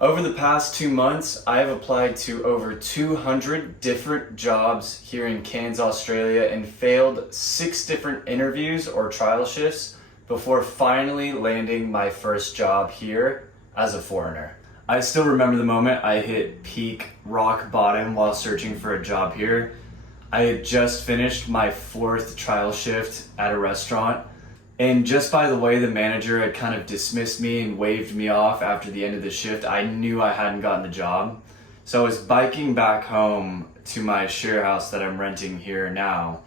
Over the past 2 months, I have applied to over 200 different jobs here in Cairns, Australia, and failed 6 different interviews or trial shifts before finally landing my first job here as a foreigner. I still remember the moment I hit peak rock bottom while searching for a job here. I had just finished my 4th trial shift at a restaurant, and just by the way the manager had kind of dismissed me and waved me off after the end of the shift, I knew I hadn't gotten the job. So I was biking back home to my share house that I'm renting here now,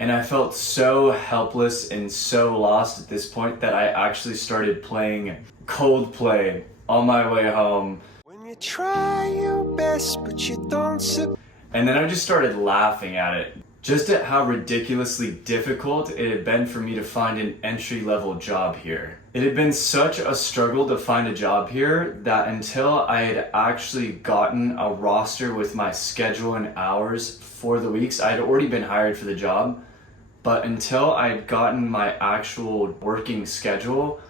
and I felt so helpless and so lost at this point that I actually started playing Coldplay on my way home. When you try your best but you don't And then I just started laughing at it, just at how ridiculously difficult it had been for me to find an entry-level job here. It had been such a struggle to find a job here that until I had actually gotten a roster with my schedule and hours for the weeks, I had already been hired for the job, but until I had gotten my actual working schedule,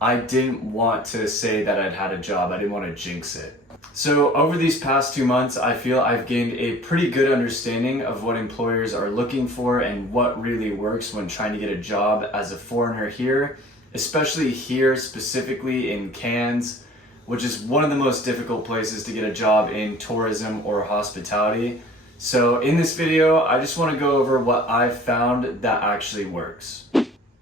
I didn't want to say that I'd had a job. I didn't want to jinx it. So over these past 2 months, I feel I've gained a pretty good understanding of what employers are looking for and what really works when trying to get a job as a foreigner here, especially here specifically in Cairns, which is one of the most difficult places to get a job in tourism or hospitality. So in this video, I just want to go over what I've found that actually works.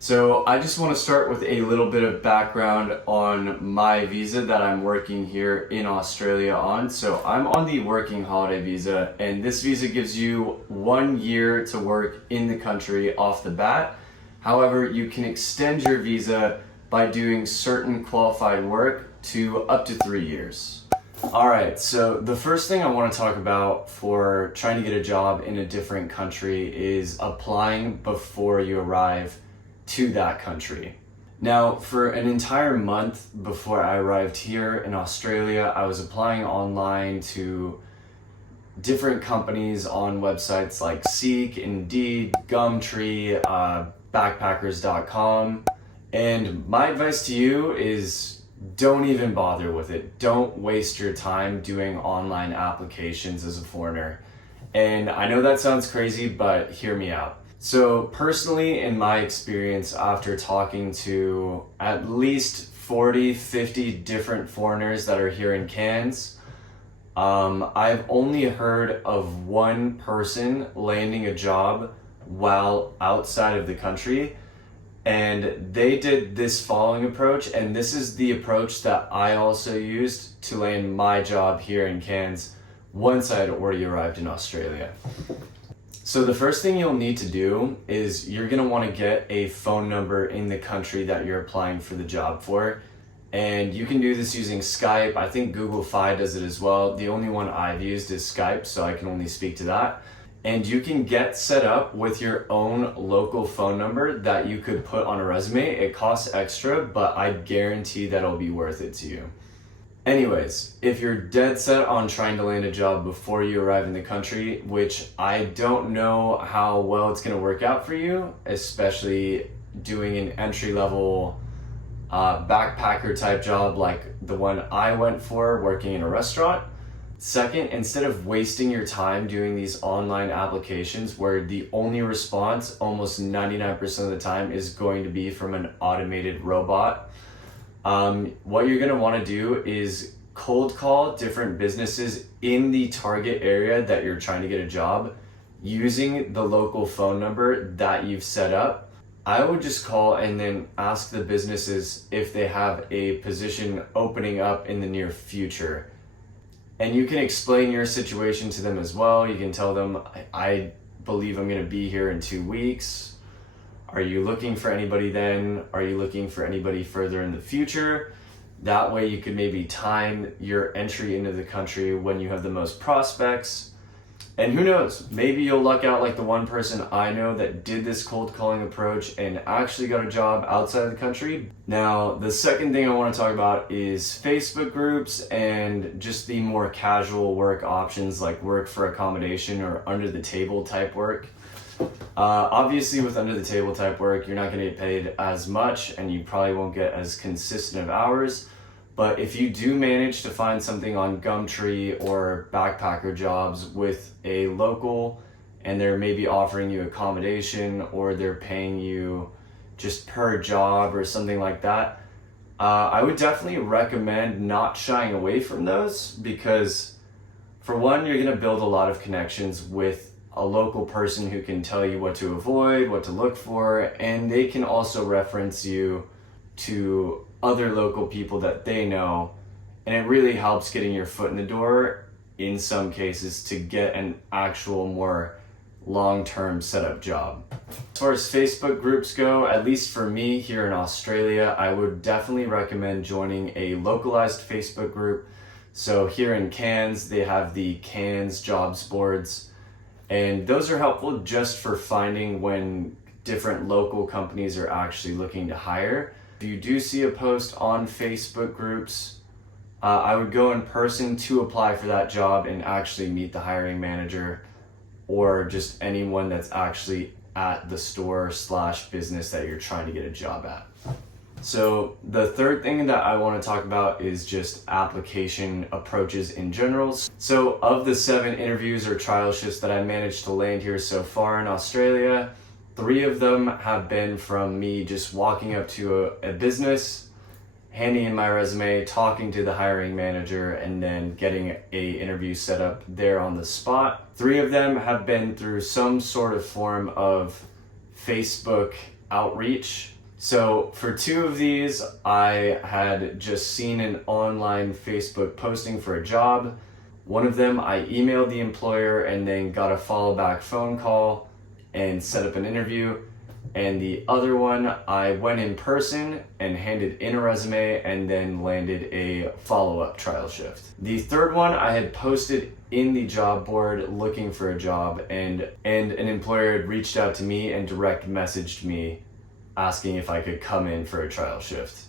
So I just want to start with a little bit of background on my visa that I'm working here in Australia on. So I'm on the working holiday visa, and this visa gives you 1 year to work in the country off the bat. However, you can extend your visa by doing certain qualified work to up to 3 years. Alright, so the first thing I want to talk about for trying to get a job in a different country is applying before you arrive to that country. Now, for an entire month before I arrived here in Australia, I was applying online to different companies on websites like Seek, Indeed, Gumtree, backpackers.com, and my advice to you is don't even bother with it. Don't waste your time doing online applications as a foreigner. And I know that sounds crazy, but hear me out. So personally, in my experience, after talking to at least 40, 50 different foreigners that are here in Cairns, I've only heard of one person landing a job while outside of the country, and they did this following approach, and this is the approach that I also used to land my job here in Cairns once I had already arrived in Australia. So the first thing you'll need to do is you're going to want to get a phone number in the country that you're applying for the job for. And you can do this using Skype. I think Google Fi does it as well. The only one I've used is Skype, so I can only speak to that. And you can get set up with your own local phone number that you could put on a resume. It costs extra, but I guarantee that it'll be worth it to you. Anyways, if you're dead set on trying to land a job before you arrive in the country, which I don't know how well it's going to work out for you, especially doing an entry-level backpacker type job like the one I went for, working in a restaurant. Second, instead of wasting your time doing these online applications where the only response almost 99% of the time is going to be from an automated robot, what you're going to want to do is cold call different businesses in the target area that you're trying to get a job using the local phone number that you've set up. I would just call and then ask the businesses if they have a position opening up in the near future. And you can explain your situation to them as well. You can tell them, I believe I'm going to be here in 2 weeks. Are you looking for anybody then? Are you looking for anybody further in the future? That way you could maybe time your entry into the country when you have the most prospects. And who knows, maybe you'll luck out like the one person I know that did this cold calling approach and actually got a job outside of the country. Now, the second thing I want to talk about is Facebook groups and just the more casual work options like work for accommodation or under the table type work. Obviously with under the table type work, you're not going to get paid as much and you probably won't get as consistent of hours, But if you do manage to find something on Gumtree or Backpacker Jobs with a local, and they're maybe offering you accommodation or they're paying you just per job or something like that, I would definitely recommend not shying away from those, because for one, you're gonna build a lot of connections with a local person who can tell you what to avoid, what to look for, and they can also reference you to other local people that they know, and it really helps getting your foot in the door in some cases to get an actual more long-term setup job. As far as Facebook groups go, at least for me here in Australia, I would definitely recommend joining a localized Facebook group. So here in Cairns, they have the Cairns jobs boards, and those are helpful just for finding when different local companies are actually looking to hire. If you do see a post on Facebook groups, I would go in person to apply for that job and actually meet the hiring manager or just anyone that's actually at the store / business that you're trying to get a job at. So the third thing that I want to talk about is just application approaches in general. So of the 7 interviews or trial shifts that I managed to land here so far in Australia, 3 of them have been from me just walking up to a business, handing in my resume, talking to the hiring manager, and then getting a interview set up there on the spot. 3 of them have been through some sort of form of Facebook outreach. So for 2 of these, I had just seen an online Facebook posting for a job. One of them, I emailed the employer and then got a follow back phone call and set up an interview. And the other one, I went in person and handed in a resume and then landed a follow-up trial shift. The third one, I had posted in the job board looking for a job, and an employer had reached out to me and direct messaged me asking if I could come in for a trial shift.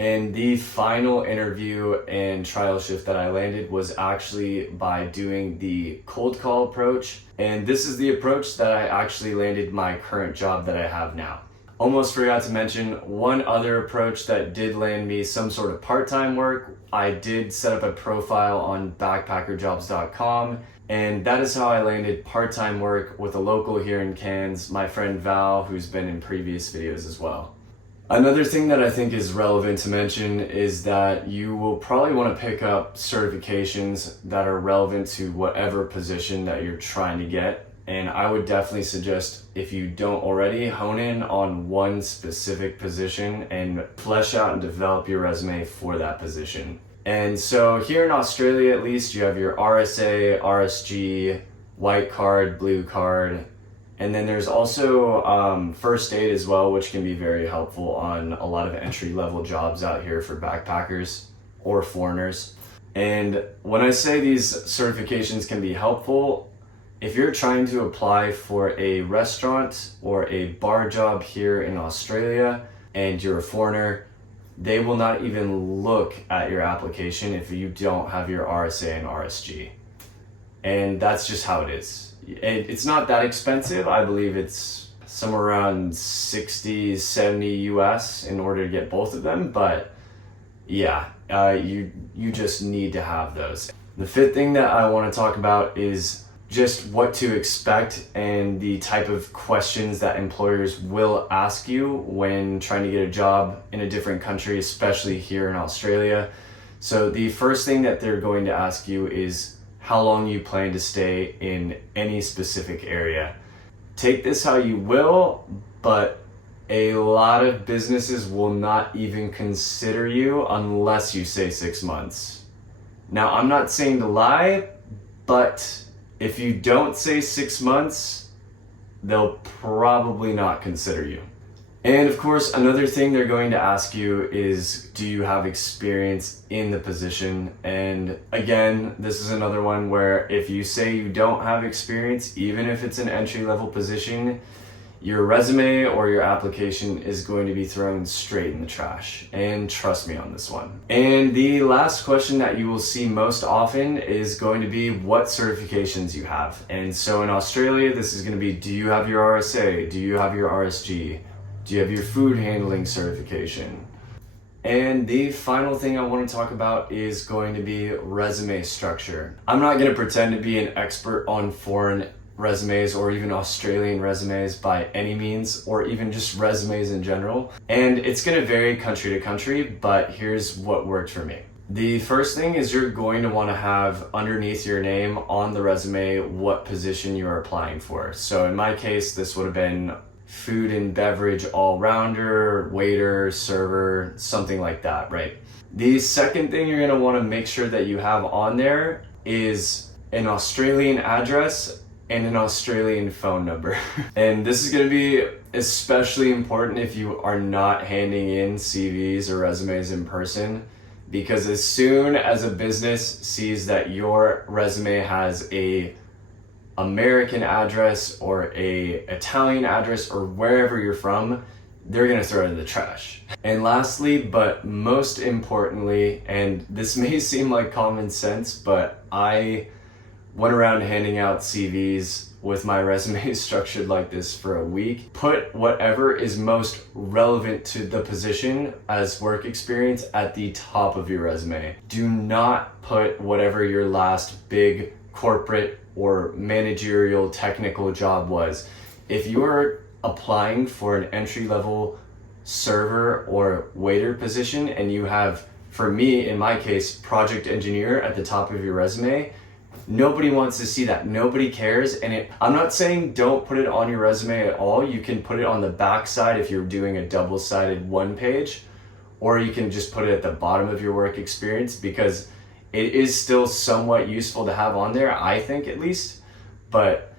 And the final interview and trial shift that I landed was actually by doing the cold call approach. And this is the approach that I actually landed my current job that I have now. Almost forgot to mention one other approach that did land me some sort of part-time work. I did set up a profile on backpackerjobs.com, and that is how I landed part-time work with a local here in Cairns, my friend Val, who's been in previous videos as well. Another thing that I think is relevant to mention is that you will probably want to pick up certifications that are relevant to whatever position that you're trying to get. And I would definitely suggest, if you don't already, hone in on one specific position and flesh out and develop your resume for that position. And so here in Australia, at least, you have your RSA, RSG, white card, blue card, and then there's also first aid as well, which can be very helpful on a lot of entry-level jobs out here for backpackers or foreigners. And when I say these certifications can be helpful, if you're trying to apply for a restaurant or a bar job here in Australia and you're a foreigner, they will not even look at your application if you don't have your RSA and RSG. And that's just how it is. It's not that expensive. I believe it's somewhere around 60, 70 US in order to get both of them. But yeah, you just need to have those. The 5th thing that I want to talk about is just what to expect and the type of questions that employers will ask you when trying to get a job in a different country, especially here in Australia. So the first thing that they're going to ask you is how long you plan to stay in any specific area. Take this how you will, but a lot of businesses will not even consider you unless you say 6 months. Now, I'm not saying to lie, but if you don't say 6 months, they'll probably not consider you. And of course, another thing they're going to ask you is, do you have experience in the position? And again, this is another one where if you say you don't have experience, even if it's an entry-level position, your resume or your application is going to be thrown straight in the trash. And trust me on this one. And the last question that you will see most often is going to be what certifications you have. And so in Australia, this is going to be, do you have your RSA? Do you have your RSG? Do you have your food handling certification? And the final thing I want to talk about is going to be resume structure. I'm not going to pretend to be an expert on foreign resumes or even Australian resumes by any means, or even just resumes in general. And it's going to vary country to country, but here's what worked for me. The first thing is you're going to want to have underneath your name on the resume what position you're applying for. So in my case, this would have been food and beverage all-rounder, waiter, server, something like that, right? The second thing you're going to want to make sure that you have on there is an Australian address and an Australian phone number. And this is going to be especially important if you are not handing in CVs or resumes in person, because as soon as a business sees that your resume has a American address or a Italian address or wherever you're from, they're gonna throw it in the trash. And lastly, but most importantly, and this may seem like common sense, but I went around handing out CVs with my resume structured like this for a week. Put whatever is most relevant to the position as work experience at the top of your resume. Do not put whatever your last big corporate or managerial technical job was. If you are applying for an entry-level server or waiter position and you have, for me, in my case, project engineer at the top of your resume, nobody wants to see that. Nobody cares. And I'm not saying don't put it on your resume at all. You can put it on the back side if you're doing a double-sided one page, or you can just put it at the bottom of your work experience, because it is still somewhat useful to have on there, I think at least. But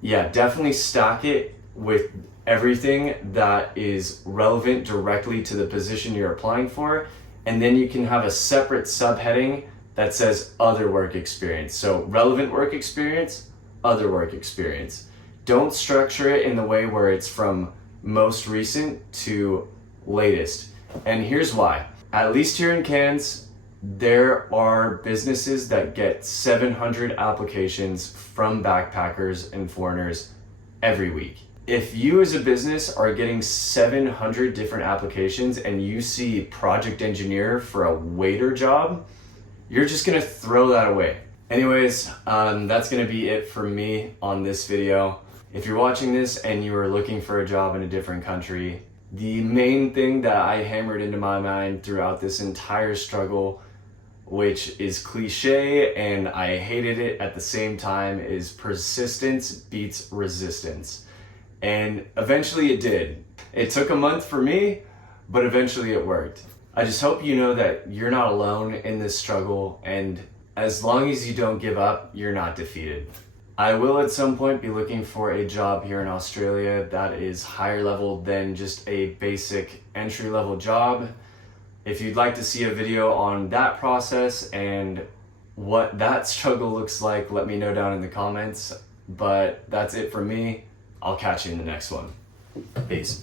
yeah, definitely stack it with everything that is relevant directly to the position you're applying for. And then you can have a separate subheading that says other work experience. So relevant work experience, other work experience. Don't structure it in the way where it's from most recent to latest. And here's why. At least here in Cairns, there are businesses that get 700 applications from backpackers and foreigners every week. If you as a business are getting 700 different applications and you see project engineer for a waiter job, you're just gonna throw that away. Anyways, that's gonna be it for me on this video. If you're watching this and you are looking for a job in a different country, the main thing that I hammered into my mind throughout this entire struggle, which is cliche and I hated it at the same time, is persistence beats resistance. And eventually it did. It took a month for me, but eventually it worked. I just hope you know that you're not alone in this struggle, and as long as you don't give up, you're not defeated. I will at some point be looking for a job here in Australia that is higher level than just a basic entry-level job. If you'd like to see a video on that process and what that struggle looks like, let me know down in the comments. But that's it from me. I'll catch you in the next one. Peace.